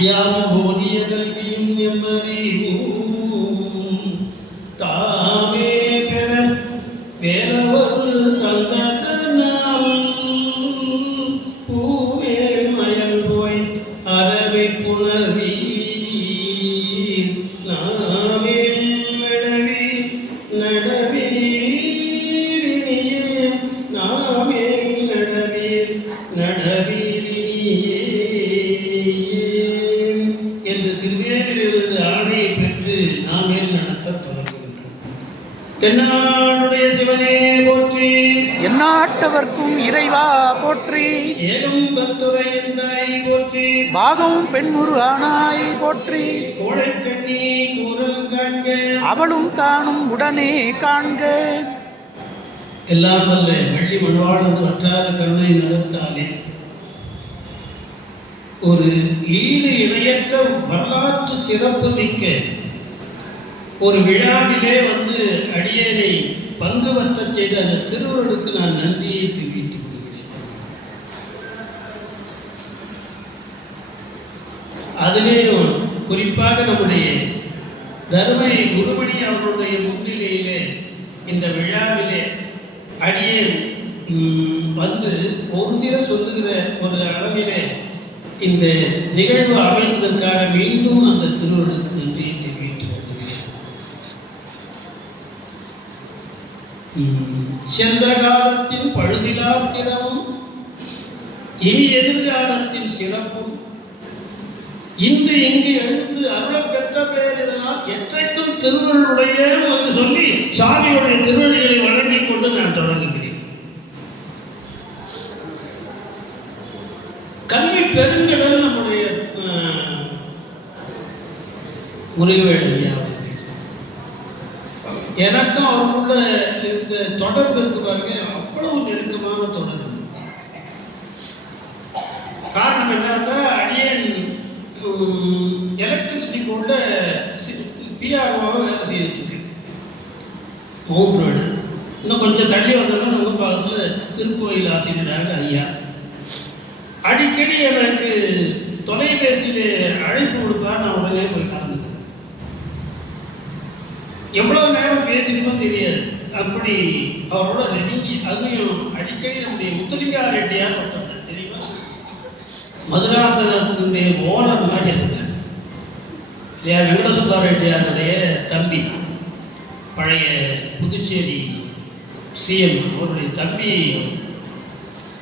يا مهودية الإن مريم تعالى எந்நாட்டவர்க்கும் இறைவா போற்றி. ஏலும் பத்துரையந்தாய் போற்றி. பாகம் பெண்ணுரு ஆனாய் போற்றி. அவளும் காணும் உடனே காண்க. எல்லாம் வல்ல வள்ளி மணவாளது வற்றாத கருணை நடத்தாலே ஒரு ஈடு இணையற்ற வரலாற்று சிறப்பு மிக்க ஒரு விழாவிலே வந்து அடியேனை பங்கு பற்றச் செய்த அந்த திருவருளுக்கு நான் நன்றியை தெரிவித்துக் கொள்கிறேன். அதிலேயும் குறிப்பாக நம்முடைய தருமை குருமணி அவருடைய முன்னிலையிலே இந்த விழாவிலே அடியே வந்து ஒரு சில சொல்லுகிற ஒரு அளவிலே இந்த நிகழ்வு அமைந்ததற்காக மீண்டும் அந்த திருவள்ளுக்கு நன்றியை தெரிவித்துக் கொள்கிறேன் ம், சென்ற காலத்தின் பழுதிலாத்திடமும் இனி எதிர்காலத்தின் சிறப்பும் இன்று இங்கு எழுந்து அருள் பெற்ற பெயரினால் எற்றைக்கும் திருவள்ளுடைய என்று சொல்லி சாமியுடைய திருவள்ளிகளை வழங்கிக் கொண்டு நான் தொடங்குகிறேன் கல்வி பெருங்கடல் நம்முடைய அஹ், முருகவேல் எனக்கும் அவர்களுடைய தொடர்பு இருக்கு பாருங்க அவ்வளவு நெருக்கமான தொடர்பு. காரணம் என்னன்னா அடியன் எலக்ட்ரிசிட்டி போர்டில் பிஆர்ஓவாக வேலை செய்திருக்கேன் ஓப்ரோடு இன்னும் கொஞ்சம் தள்ளி வந்தோம்னா நம்ம பக்கத்தில் திருக்கோயில் ஆசிரியராக ஐயா. அடிக்கடி எனக்கு தொலைபேசியில் அழைப்பு கொடுப்பார் நான் உடனே போய் கலந்துக்குவேன். எவ்வளவு நேரம் பேசிக்கணும் தெரியாது. அப்படி அவரோட நெருங்கி அதுவும் அடிக்கடி நம்முடைய முத்துலிங்கா ரெட்டியார் ஒருத்தர் தெரியுமா? மதுராந்தகத்தினுடைய ஓனர் மாதிரி இருந்தார். இல்லையா வெங்கடசுப்பா ரெட்டியாருடைய தம்பி பழைய புதுச்சேரி சிஎம் அவருடைய தம்பி.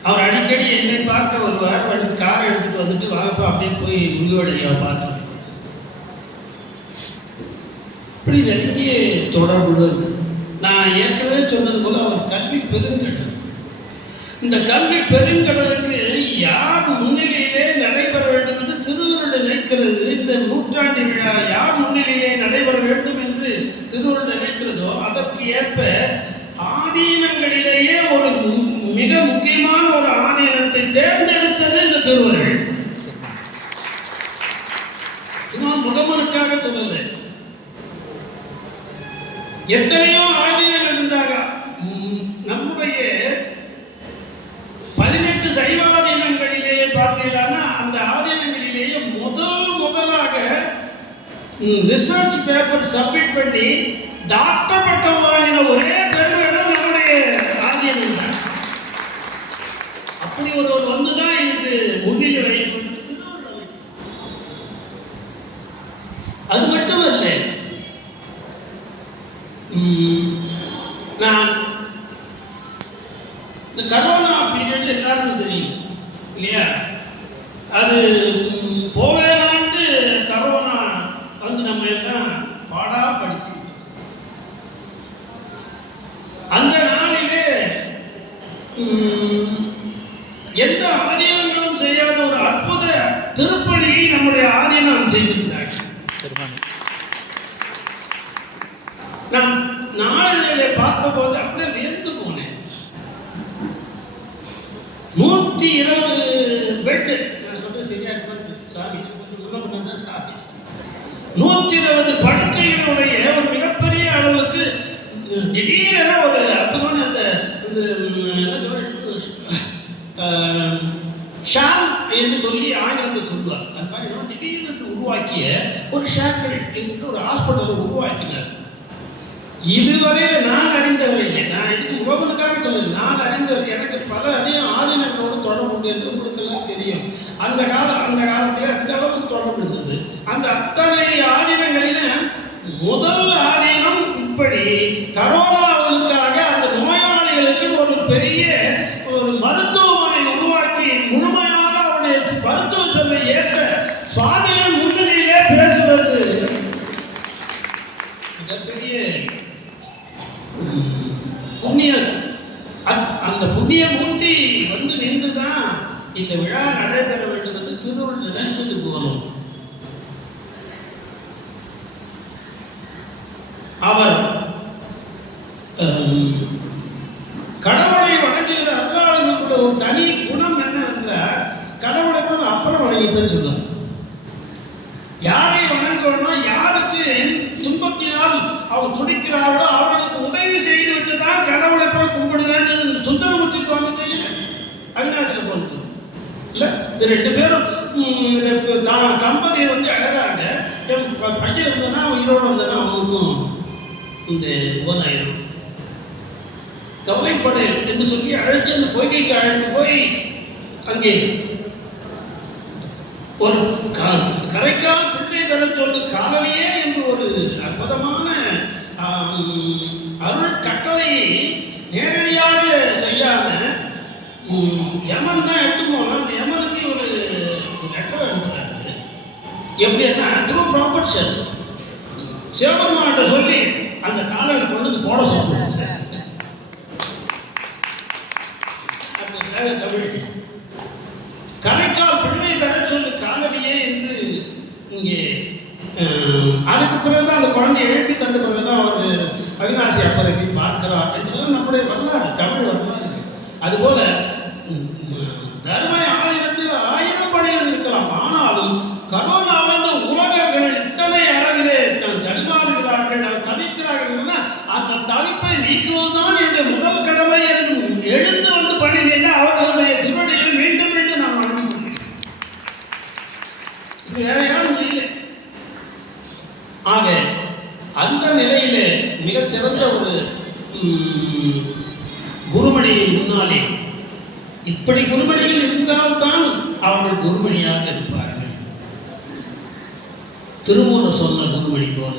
அவர் அடிக்கடி என்னை பார்க்க வருவார் வந்து கார் எடுத்துட்டு வந்துட்டு வாங்கப்பா அப்படியே போய் முருகவடையாவை பார்த்து இப்படி நெருங்கிய தொடர்புள்ளது நான் ஏற்கனவே சொன்னது போல அவர் கல்வி பெருங்கடல். இந்த கல்வி பெருங்கடலுக்கு யார் முன்னிலையிலே நடைபெற வேண்டும் என்று திருவருள் நினைக்கிறது இந்த நூற்றாண்டு விழா யார் ரிசர்ச் பேப்பர் சப்மிட் பண்ணி டாக்டர் பட்டம் வாங்கின ஒரே பெருமிடம் நம்முடைய ஆதீனம் அப்படி ஒரு வந்து தான் இதுக்கு முன்னிலை அது மட்டும் இல்லை நான் இந்த கரோனா பீரியட் எல்லாருக்கும் தெரியும் இல்லையா அது ம், போவேலான்ட்டு கரோனா வந்து நம்ம எல்லாம் பாடா படிச்சு அந்த நாளிலே ம், எந்த ஆதீனங்களும் செய்யாத ஒரு அற்புத திருப்பணியை நம்முடைய ஆதீனம் செய்திருந்தார் நான் நாளிலே பார்த்தபோது அப்படியே வியந்து போனேன். நூற்றி இருபது பெட்டு நான் சொல்றது சரியா சாமி தான் சாமி. நூற்றி இருபது படுக்கைகளுடைய ஒரு மிகப்பெரிய அளவுக்கு திடீரென ஒரு அற்புதமான அந்த இந்த என்ன சொல்றது? ஷாம் என்று சொல்லி ஆங்கிலத்தில் சொல்லுவார். அது மாதிரி நம்ம திடீர்னு உருவாக்கிய ஒரு ஷேக்கல் என்று ஒரு ஹாஸ்பிட்டலை உருவாக்கினார். இதுவரை நான் அறிந்தவரை நான் இதுக்கு உறவுகளுக்காக சொல்லுங்கள் நான் அறிந்த எனக்கு பல அதிகம் ஆதீனங்களோடு தொடர்பு உண்டு என்று உங்களுக்கெல்லாம் தெரியும் அந்த காலம் அந்த காலத்தில் அந்த அளவுக்கு தொடர்பு இருந்தது அந்த அத்தனை ஆதீனங்களில முதல் ஆதீனம் இப்படி கரோனாவுக்காக அந்த நோயாளிகளுக்கு ஒரு பெரிய ஒரு மருத்துவமனை உருவாக்கி முழுமையாக அவருடைய மருத்துவ செல்லை ஏற்ற சுவாமிகள் முன்னிலையிலே பேசுவது மிகப்பெரிய புண்ணியம். அந்த புண்ணிய மூர்த்தி வந்து நின்றுதான் இந்த விழா நடைபெற வேண்டும் என்று திருவள்ளுவர் நினைச்சிட்டு போகணும் அவர் கடவுளை வணங்குகிற அல்லாத ஒரு தனி குணம் என்னவென்றால் கடவுளை அப்புறம் வழங்கி பேர் சொல்லுவார். யாரை வணங்கணும் யாருக்கு துன்பத்தினால் அவர் துடிக்கிறார்களோ அவர்களுக்கு உதவி செய்துவிட்டு தான் கடவுளை போய் கும்பிடுவேன் சுந்தரமூர்த்தி சுவாமி செய்யல. அவிநாசில போட்டு. இல்லை இந்த ரெண்டு பேரும் க- தம்பதியர் வந்து அழகாங்க என் பையன் இருந்தனா உயிரோடு இருந்தனா அவனுக்கும் இந்த உபநாயிரம் கவலைப்படு என்று சொல்லி அழைச்சு அந்த பொய்கைக்கு அழைத்து போய் அங்கே ஒரு க- கரைக்கால் பிள்ளை தர சொல்லு காலனியே என்று ஒரு அற்புதமான அருள் கட்டளையை நேரடியாக செய்யாம யமன் தான் எடுத்து அந்த யமனுக்கு ஒரு லெட்டர் அனுப்புறாரு. எப்படின்னா த்ரூ ப்ராப்பர்ஷன் சிவபெருமான்கிட்ட சொல்லி அந்த காலனை கொண்டு வந்து போட சொல்லுவாங்க அந்த தமிழ் கரைக்கால் பிள்ளை பெற சொல்லு காலடியே என்று இங்கே அதுக்கு அதுக்கு பிறகுதான் அந்த குழந்தையை எழுப்பி தந்த பிறகுதான் அவர் அவிநாசி அப்பரை போய் பார்க்கிறார் என்பதெல்லாம் நம்முடைய வரலாறு தமிழ் வரலாறு. அதுபோல தர்ம ஆயிரத்தில் ஆயிரம் படைகள் இருக்கலாம் ஆனாலும் கரோனாவிலிருந்து உலகங்கள் இத்தனை அளவிலே த- தடுமாறுகிறார்கள் அவர் தவிக்கிறார்கள் என்றால் அந்த தவிப்பை நீக்குவதுதான் என்னுடைய முதல் கடமை என்று எழுந்து வந்து பணி செய்த அவர்களுடைய திருவடியில் மீண்டும் மீண்டும் நான் வணங்கி கொள்கிறேன் இது வேற யாரும் செய்யல ஆக அந்த நிலையிலே மிகச்சிறந்த ஒரு ம், குருமணியின் முன்னாலே இப்படி குருமணிகள் இருந்தால்தான் அவர்கள் குருமணியாக இருப்பார்கள். திருமூலர் சொன்ன குருமணி போல.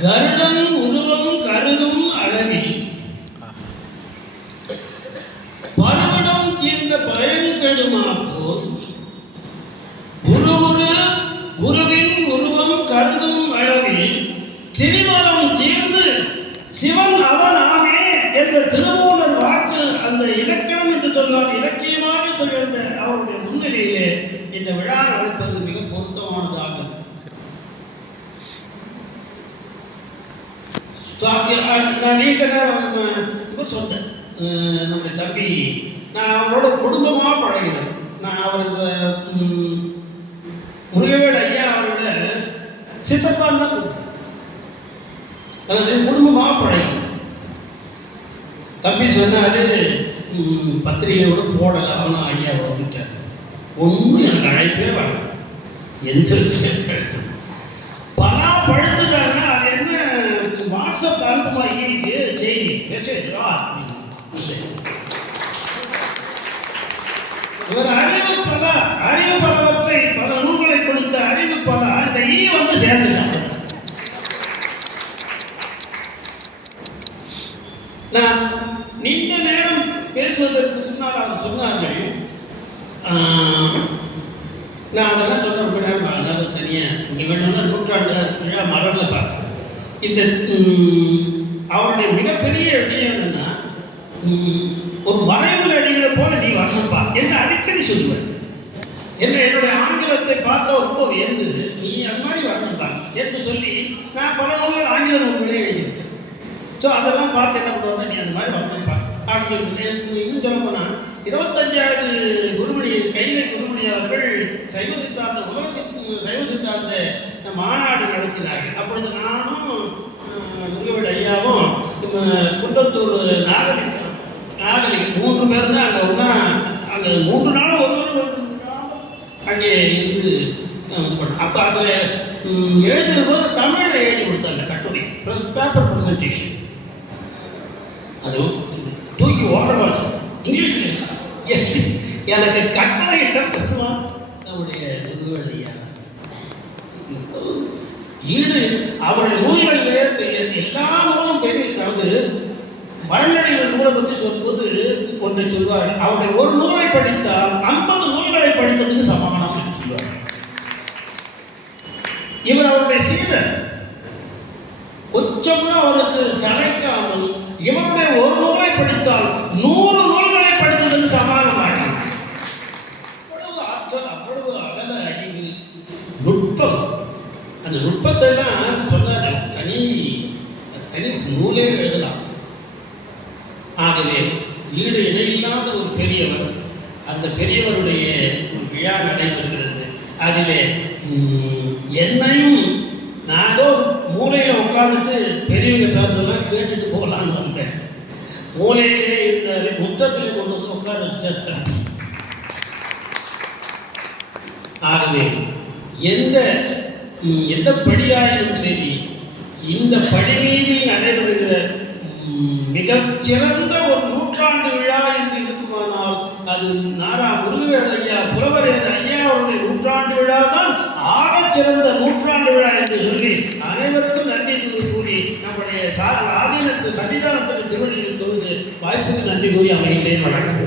கருடன் உருவம் கருதும் அளவில் பருவடம் தீர்ந்த பயன்கெடுமா போல் குருவுரு குருவின் உருவம் கருதும் அளவில் திருமண தீர்ந்து சிவன் அவனாமே என்ற திருமூலர் வாக்கு அந்த இலக்கணம் என்று சொன்னால் இலக்கியமாக சொல்கின்ற அவருடைய முன்னிலையிலே இந்த விழா நடப்பது மிக பொருத்தமானதாகும் So, அது- அது- நான் இவர் சொன்னேன் நம்முடைய தம்பி நான் அவரோட குடும்பமாக பழகினேன் நான் அவருக்கு முருகவேடு ஐயா அவரோட சித்தப்பா தான் கூப்பிட்டேன். குடும்பமாக பழகி தம்பி சொன்னாரு பத்திரிகையோடு பத்திரிகையோட போடலை அவனும் ஐயா வந்துட்டார் ஒன்றும் எனக்கு அழைப்பே வேணாம் எந்த பலா பழுத்து அது என்ன வாட்ஸ்அப் அனுப்புமா இருக்கு செய்தி மெசேஜ் வா இல்லை. இவர் அறிவு பல அறிவு பலவற்றை பல நூல்களை கொடுத்த அறிவு பல இந்த ஈ வந்து சேர்ந்துட்டாங்க நான் நீண்ட நேரம் பேசுவதற்கு முன்னால் அவர் சொன்னார்கள் நான் அதெல்லாம் சொல்ல ரொம்ப நேரம் அதாவது தனியாக இங்கே வேணும்னா நூற்றாண்டு விழா மரபில் பார்த்தேன் இந்த அவருடைய மிகப்பெரிய விஷயம் என்னன்னா ஒரு வரைவில் அடிகளை போல நீ வரணும்ப்பா என்று அடிக்கடி சொல்லுவேன். என்ன என்னுடைய ஆங்கிலத்தை பார்த்தா ரொம்ப வியந்தது. நீ அந்த மாதிரி வரணும்பா என்று சொல்லி நான் பல நூல்கள் ஆங்கில நூல்களே எழுதியிருக்கேன். ஸோ அதெல்லாம் பார்த்து என்ன பண்ணுவாங்க? நீ அந்த மாதிரி வரணும்ப்பா அப்படின்னு இன்னும் சொல்ல போனால் இருபத்தஞ்சாவது குருமணி கைலை குருமணி அவர்கள் சைவ சித்தாந்த உலக சைவ சித்தாந்த மாநாடு நடத்தினார்கள். அப்பொழுது நானும் உங்களுடைய ஐயாவும் குண்டத்தூர் நாகரிக நாகலிங்கம் மூன்று பேர் தான் அங்கே ஒன்றா அங்கே மூன்று நாள் ஒருவர் ஒரு அங்கே இருந்து அப்போ அதில் எழுதுகிற போது தமிழில் எழுதி கொடுத்தாங்க கட்டுரை. பேப்பர் ப்ரெசன்டேஷன் அது தூக்கி ஓரமாச்சு இங்கிலீஷில் எனக்கு கட்டளை இட்ட பெருமான் நம்முடைய முதுவழியா ஈடு அவருடைய நூல்களிலே எல்லாமும் பெரிய அதாவது மரநடிகள் நூலை பற்றி சொல்லும்போது ஒன்றை சொல்வார். அவருடைய ஒரு நூலை படித்தால் ஐம்பது நூல்களை படித்ததுக்கு சமமானம் என்று சொல்வார். இவர் அவருடைய சீடர். கொஞ்சம் அவருக்கு சளைக்காமல் இவருடைய ஒரு நூலை படித்தால் நூறு நூல்களை படித்ததுக்கு சமானமாக அவ்வளவு ஆற்றல் அவ்வளவு அகல நுட்பம். அந்த நுட்பத்தை தான் சொன்னார் தனி தனி நூலே எழுதலாம் ஆகவே ஈடு இணையில்லாத ஒரு பெரியவர் அந்த பெரியவருடைய ஒரு விழா நடைபெறுகிறது அதிலே ம், என்னையும் நான் ஏதோ மூலையில் உட்காந்துட்டு பெரியவங்க பேசுறதெல்லாம் கேட்டுட்டு போகலான்னு வந்தேன் மூலையிலே இருந்த புத்தகத்தில் கொண்டு ஆகவே எந்த எந்த படியாயினும் சரி இந்த படி மீது நடைபெறுகிற மிகச்சிறந்த ஒரு நூற்றாண்டு விழா என்று இருக்குமானால் அது நாரா முருகவேல் ஐயா புலவர் ஐயா அவருடைய நூற்றாண்டு விழா தான் ஆகச் சிறந்த நூற்றாண்டு விழா என்று சொல்லி அனைவருக்கும் நன்றி கூறி நம்முடைய சா- ஆதீனத்து சன்னிதானத்துக்கு திருவள்ளியில் தொகுது வாய்ப்புக்கு நன்றி கூறி அமைகிறேன் வணக்கம்.